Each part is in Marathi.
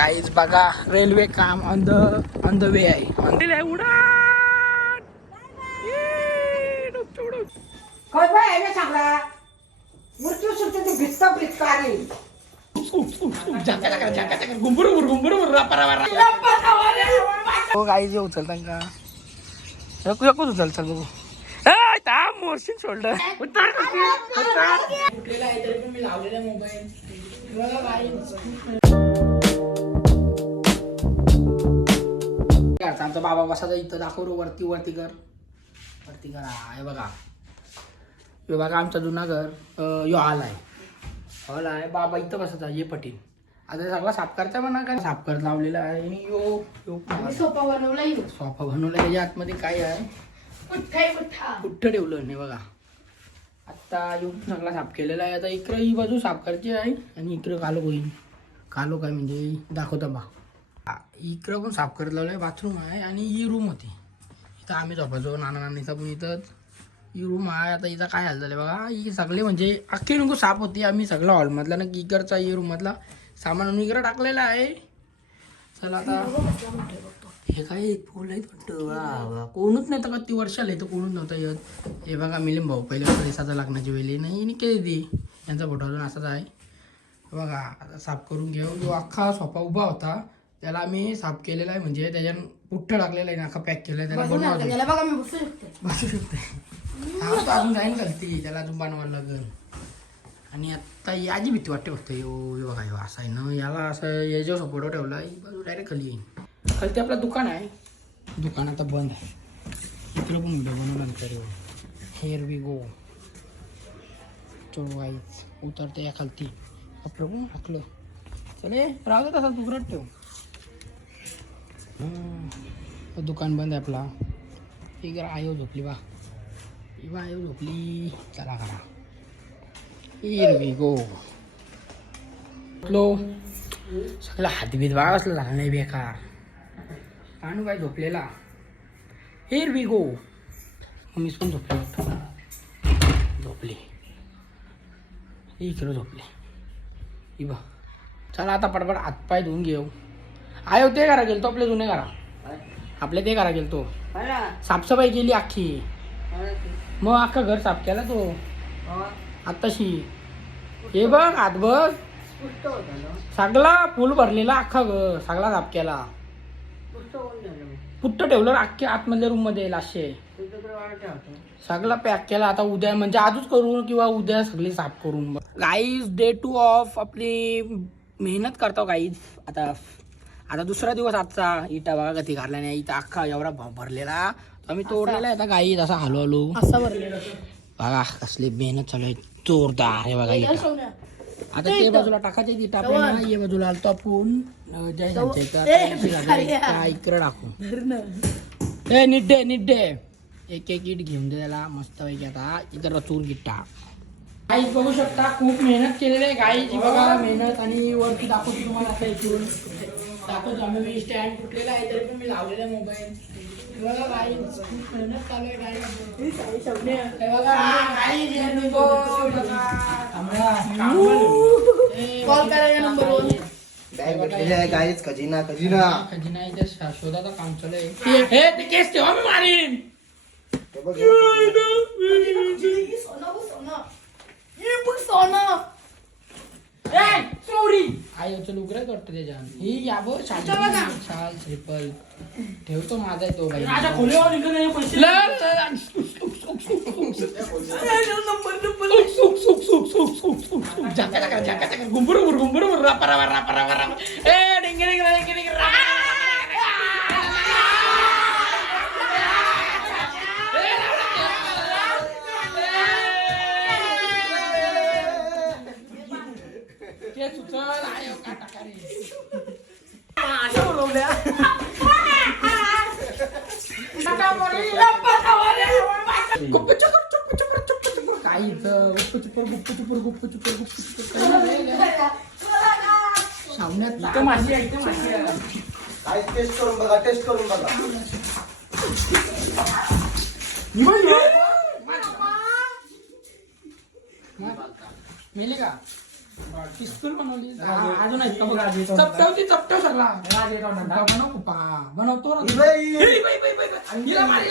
गाईज बघा रेल्वे काम ऑन द वे आहे. उडान हो गाईज उचलता का नको उचलता बघू मोर्शिन शोल्डर कुठलेला आहे तरी पण मी लावलेला मोबाईल. आमचा बाबा बसाचा इथं दाखव वरती कर हे बघा आमचा जुना घर यो हॉल आहे बाबा इथं बसायचा ये पटील. आता सगळा साफ करता म्हणा काय साफ करत लावलेला आहे. आणि यो सोफा बनवला त्याच्या आतमध्ये काय आहे पुठ्ठ ठेवलं नाही बघा. आता यो सगळा साफ केलेला आहे. आता इकडं ही बाजू साफ करायची आहे आणि इकडं कालो काय म्हणजे दाखवता बा. इकडं पण साफ करत लावलं आहे. बाथरूम आहे आणि ही रूम होती इथं आम्ही झोपायचो नानीचा पण इथंच ही रूम आहे. आता इथं काय झालं बघा ही सगळे म्हणजे अख्खी नको साफ होती. आम्ही सगळा हॉलमधला ना इकडचा ही रूममधला सामान आणून इकडं टाकलेला आहे. चला आता हे काय फुल आहे वाटतं कोणच नाही तर किती वर्षाला येतं कोणच नव्हतं येत. हे बघा मिलिंद भाऊ पहिल्या दिवसाचा लग्नाची वेळी नाही केली ती यांचा फोटो अजून असाच आहे बघा. आता साफ करून घेऊ. जो अख्खा सोफा उभा होता त्याला आम्ही साफ केलेला आहे म्हणजे त्याच्यानं पुठ्ठ टाकलेला आहे अख्खा पॅक केलं आहे त्याला बसू शकते अजून जाईन घालती त्याला अजून बनवायला लागेल. आणि आत्ता याची भीती वाटते फक्त यो बघा यो असं आहे ना याला असं याच्यावर फोटो ठेवला ही बाजू डायरेक्ट खाली येईन. खाली आपलं दुकान आहे. दुकान आता बंद आहे. इकडं पण व्हिडिओ बनवला नंतर हेअर वी गो चोळवाईच उतरते या खालती आपलं पण हाकलं चले राहू दे तसा दुसराच ठेव. दुकान बंद आहे आपला. ही जरा आयो झोपली बा आयो झोपली. चला करा हिअर वी गो. सगळं हातबीत बघा असलं झालं नाही बेकार. आणू काय झोपलेला हिअर वी गो. मम्मीच पण झोपली इकडं झोपली ही बा. चला आता पटपट हातपाय धुवून घेऊ. आयो ते करा गेल तो आपल्या जुने करा आपल्या ते करा गेल तो साफसफाई केली अख्खी मग अख्खा घर साफ केला तो आत्ताशी. हे बघ हात बघ सगळा फुल भरलेला अख्खा घर सगळा साफ केला. पुट्ट ठेवलं अख्ख्या आतमधल्या रूम मध्ये लाशे सगळा पॅक केला. आता उद्या म्हणजे आजच करून किंवा उद्या सगळी साफ करून. गाईज डे 2 ऑफ आपली मेहनत करतो गाईज. आता दुसरा दिवस आजचा. इटा बघा कधी घालला नाही इथं अख्खा एवढा भरलेला आम्ही तोडलेला आहे. आता गाईज असा हलू असा भरलेला बघा कसली मेहनत चालू आहे जोरदार. हे बघा इटा आता ते बाजूला टाकायचे इटा आपल्याला ये बाजूला आलतो आपण इकडे टाकू. नीट दे एक इट घेऊन दे त्याला मस्त पैकी. आता इथं रचून गिट्टा गाईज बघू शकता खूप मेहनत केलेली आहे गाईची बघा मेहनत. आणि वरती दाखवतो तुम्हाला आता इथून दाखवतो आम्ही स्टँड तुटलेला आहे तरी पण मी लावलेला मोबाईल. बघा गाईज खूप मेहनत चालू आहे गाईज. बघा कॉल करायचा नंबर खजिना इथे शोधाचं काम चालू आहे. ते केस ठेवा मी मारीन. आई लुगरच वाटतं त्याच्यात ही यावर शाल श्रीपल ठेवतो माझा तो भाई टेस्ट करून बघा मेले का पिस्तूल बनवली अजून आहेत का बघा चपटव सगळा बनव पप्पा बनवतो ना हिला मार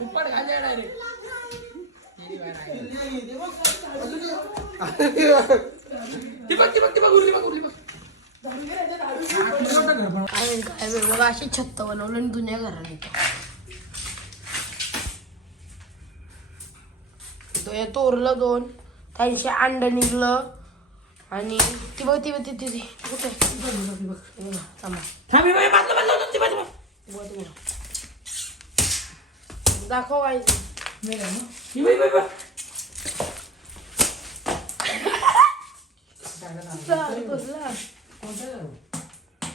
उपट घाले डायरेक्ट बघा अशी छत्त बनवलं आणि दुनिया घराने तो उरलं 2 त्यांशी अंड निघलं आणि ती बघ ती कुठे दाखव आई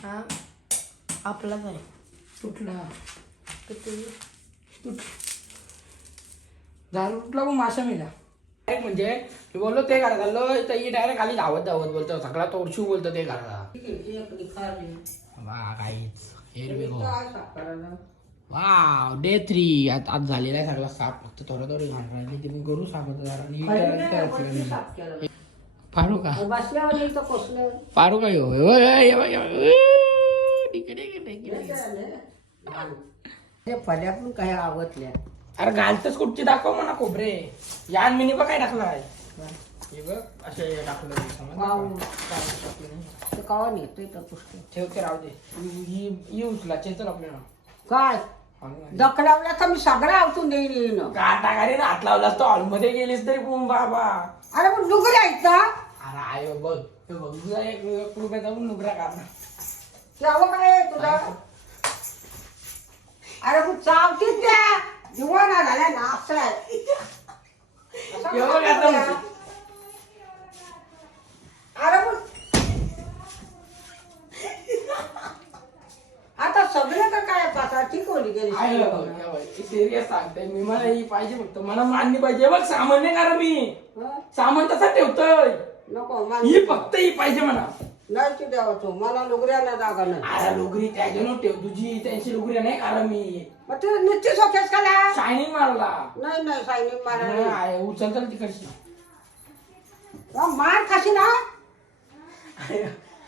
हा आपलाच आहे तुटला किती दारू उठला मग माशा मिळाला म्हणजे मी बोललो ते घाला घाललो तर ही डायरेक्ट खाली धावत बोलतो सगळा तोडशू बोलतो ते घाला वा काहीच वाव डे 3 आज झालेला आहे सगळा साफ फक्त थोडं घालणार ते मी करू सापडतो जरा पारू का पारू का फल्यातून काय आवडल्या अरे घालतच कुठची दाखव म्हणा कोबरे यान मिनी बघ काय टाकलाय हे बघ असे टाकलं कवा नेतोय तर पुष्कळ ठेवते राहू दे ही उचला चेतल आपल्याला काय दखलावला तर मी सगळं आवतून देईन काटा गाडी हात लावलास तो हॉलमध्ये गेलीस तरी बुम बाबा अरे पण नुकरी आहेत ना अरे आय बघ ते बघ तुझा 1 रुपयाचा पण नुकरा काढणार तेव्हा काय आहे तुला अरे पण चावतीच द्या दिवाना झाला ना असं एवढं आता म्हणतो. अरे पण आता सगळं तर काय पाहता ठीक होली गेली सिरियस सांगते मी मला ही पाहिजे फक्त मला मान्य पाहिजे बघ सामान नाही कारण मी सामान तसं ठेवतोय नको ही फक्त ही पाहिजे म्हणा नाही ती द्यावा तो मला लुगऱ्याला जागा नाही अरे लुगरी त्याच्या ठेव तुझी त्यांची लुगरी नाही कारण मी मग ते निश्चित सोक्यास खाला शायनिंग मारला नाही सायनिंग मारा उचलता तिकडची मार खाशी ना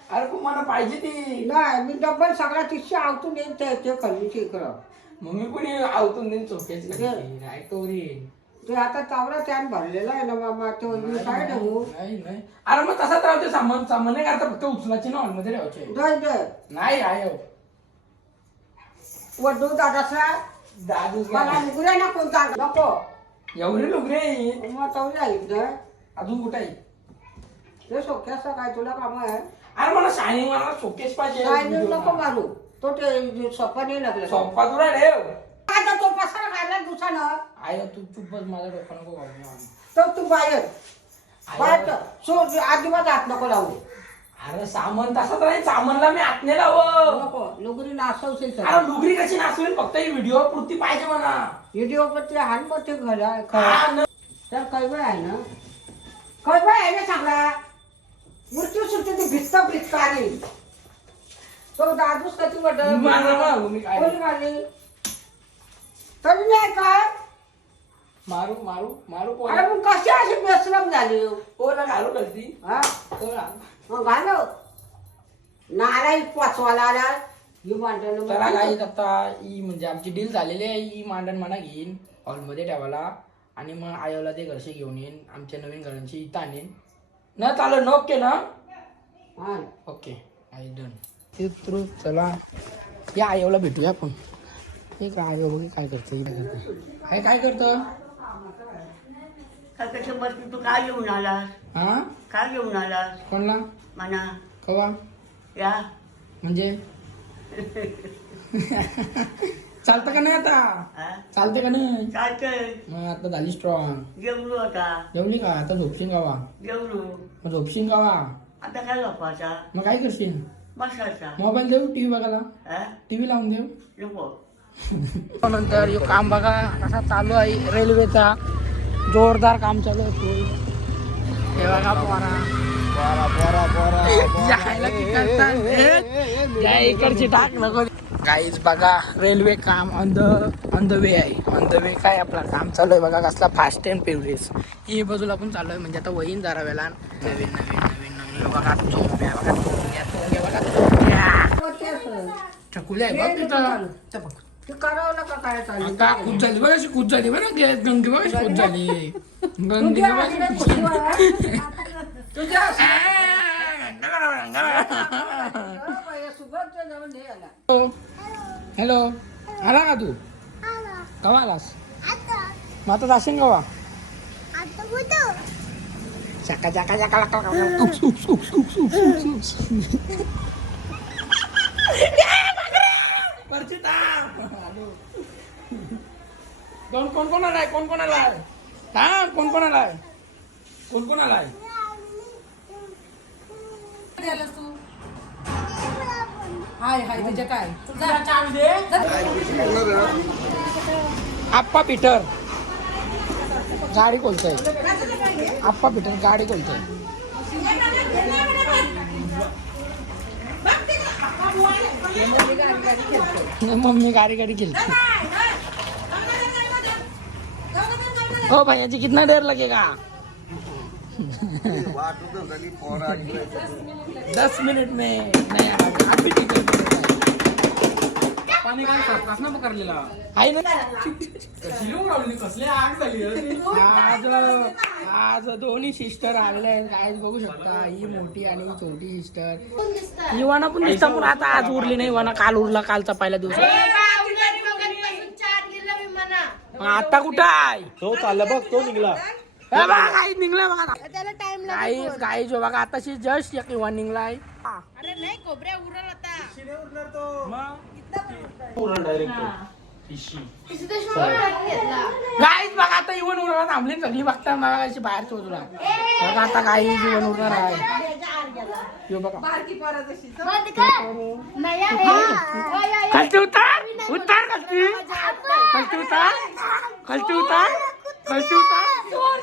अरे पण मला पाहिजे ती नाही मी डब्बल सगळा तिशा आवतून येईन ते खल्लीची इकडं मग मी कोणी आवतून देईन चोक्याची नाही तोरी ते आता चावला त्यान भरलेला आहे ना मामा तो मी काय ठेवू नाही अरे मग तसाच राहते सामान नाही करता फक्त उचलाची ना हॉलमध्ये ठेवायचे दे नाही आहे वडू दादासला दादू मला लुगऱ्या ना कोणता नको एवढी लुगरे मग चावल्या इकडं अजून कुठे आहे ते सोक्याचं काय तुला काम आहे अरे मला शायनिंग मारा शोकेस पाहिजे सायनिंग नको मारू तो ते सोपा नाही लागला सोपा तुला ठेव आता तो पसारा खायला दुसरा आहे तू चुप बस माझ्या डोकं नको घालू. तर तू बाहेर सो अजिबात हात नको लावू अरे सामान तसंच राहील सामानला मी हात नाही लावं नको लुगरी नासवशील अरे लुगरी कशी नाचवेल फक्त ही व्हिडिओ पुरती पाहिजे म्हणा व्हिडिओ पत्र हानपट्टी घाला हा न- तर कैबळ आहे ना कैबळ आहे ना चांगला मृत्यू सुट्टी ती भित्त रे तो दादूस कधी वाटत मारा बा, मी काय कोणी मारली तरी नाही काय मारू अरे मग कशी अशी बेसरम झाली पोरं घालू करती हा पोरं. मग घालो नाराई पोचवायला आला ही मांडण चला काही आता ही म्हणजे आमची डील झालेली आहे ही मांडण म्हणा घेईन हॉलमध्ये ठेवायला आणि मग आयोला ते घरचे घेऊन येईन आमच्या नवीन घरांची इथं आणीन ना चालेल ओके ना हा ओके आई डन चला या आयोला भेटूया आपण एक आयो बघ काय करतो काय करतं कशा बसली तू काय घेऊन आलास हा काय घेऊन आलास कोणला म्हणा कवा या म्हणजे चालतं का नाही आता हा? चालते का नाही चालतंय मग आता झाली स्ट्रॉंग जेवलो आता जेवली का आता झोपशील कावा जेवलो मग झोपशील कावा आता काय झोपायचा मग काय करशील बसायचा मोबाईल देऊ टीव्ही बघायला हा? टीव्ही लावून देऊ नको नंतर यो काम बघा कसा चालू आहे रेल्वेचा जोरदार काम चालू आहे हे बघा पोरा जायला की करतात? या इकडची टाक नको गाईज बघा रेल्वे काम ऑन द वे आहे. ऑन द वे काय आपला काम चालू आहे बघा. कसला फास्ट अँड फेवरेस ही बाजूला पण चालू आहे. म्हणजे आता वहीन जरा वेळा नवीन नवीन नवीन नवीन बघा. चोंग्या बघा, चोंग्या बघा, चकुल्या आहे बघ तिथं. ते करावं नका काय चालू आता कूच झाली बघ, अशी कूच झाली बरं. गंगी बघ अशी कूच झाली. गंगी बघ तुझ्या हॅलो, आला का तू? कवा आलास? मग आता जाशील कवा? चाका चाका चाका कोण कोण आलाय? कोण कोण आलाय? हा कोण कोण आलाय? कोण कोण आलाय? हाय हाय तुझ्या काय आप्पा पीटर गाडी कोलतोय. आप्पा पीटर गाडी कोलतोय. मम्मी गाड़ी गाड़ी खेलती. ओ भैया जी कितना देर लगेगा? 10 मिनट में नहीं अभी टिकट पाणी काय कसला पकडलेला आहे ना. आज दोन्ही सिस्टर आलेल्या आहेत. काय बघू शकता, ही मोठी आणि छोटी सिस्टर. इवाना पण दिसता पण आता आज उरली नाही. इवाना काल उरला, कालचा पहिला दिवस. आता कुठं आहे तो चालला बघ, तो निघला. काही निघला बघा. काही जो बघा आताशी जस्ट एक इवान निघला आहे. अरे नाही खोबऱ्या उरल आता. गाईच बघा आता इवन उडवणार थांबली सगळी बघता मला अशी बाहेरच्या बाजूला बघा. आता काही इवन उडणार आहे. यो बघा खालती उतार उतार खालती खालती उतार खालती उतार खालती उतार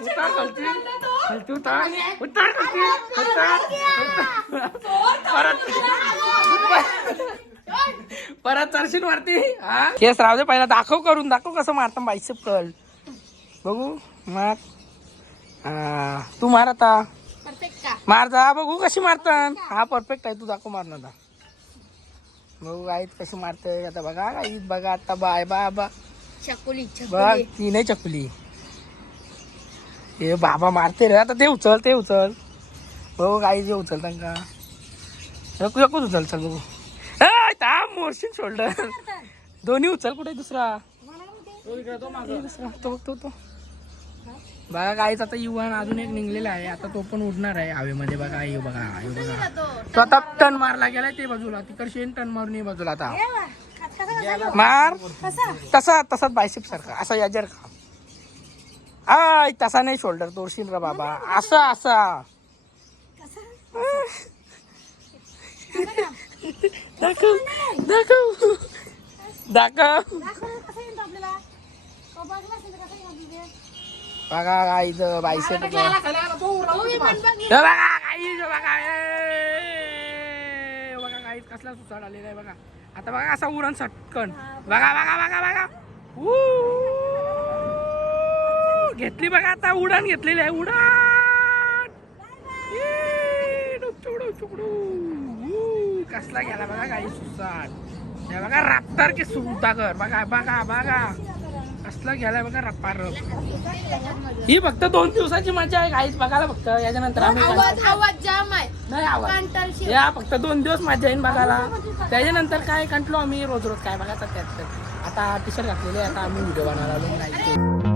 उतार खालती खालती उतार उतार खालती उतार परत चरशील वरती. हा केस राहू दे पहिला. दाखव करून दाखव कसं मारता बायसेप कल बघू. मार तू मार आता. मार जा बघू कशी मारतात. हा परफेक्ट आहे. तू दाखव मार आता बघू. गाईत कशी मारते आता बघा. गाईत बघा आता. बाय बाय बा चकुली बघ ती नाही चकुली. हे बाबा मारते रे. आता ते उचल ते उचल बघू. गाई जे उचल त्यांना एकूच उचल. चल बघू. मोर्शिन शोल्डर दोन्ही उचल. कुठे दुसरा तो बघतो तो बघा. गाईच आता युवान अजून एक निघलेला आहे. आता तो पण उडणार आहे हवेमध्ये बघा. येऊ बघा येऊ बघा. तो आता टन मारला गेलाय ते बाजूला. तिकडे टन मारून ये बाजूला. आता मार तसा तसाच बायसेप सारखा असा याजर का. आय तसा नाही शोल्डर तोडशील रे बाबा. असा असा दाखव दाखव दाखव बघा. गाईच बायसेप बघा. गाईच बघा. बघा गाईच कसला सुसाड आलेला आहे बघा. आता बघा असा उरण सटकन बघा बघा बघा बघा. घेतली बघा. आता उडान घेतलेली आहे. उडान कसला गेला बघा. गाई सुसाड बघा. राप्तार की सुताकर बघा बघा बघा. कसला गेलाय बघा रप्पा रप. ही फक्त 2 दिवसाची मजा आहे गाईच बघायला. फक्त याच्यानंतर आम्ही आवाज जाम आहे. नाही आवाज या फक्त 2 दिवस मजा येईल बघायला. त्याच्यानंतर काय कंटलो आम्ही रोज रोज काय बघायचं. त्यात आता टी शर्ट घातलेले. आता आम्ही व्हिडिओ बनवायला आलो.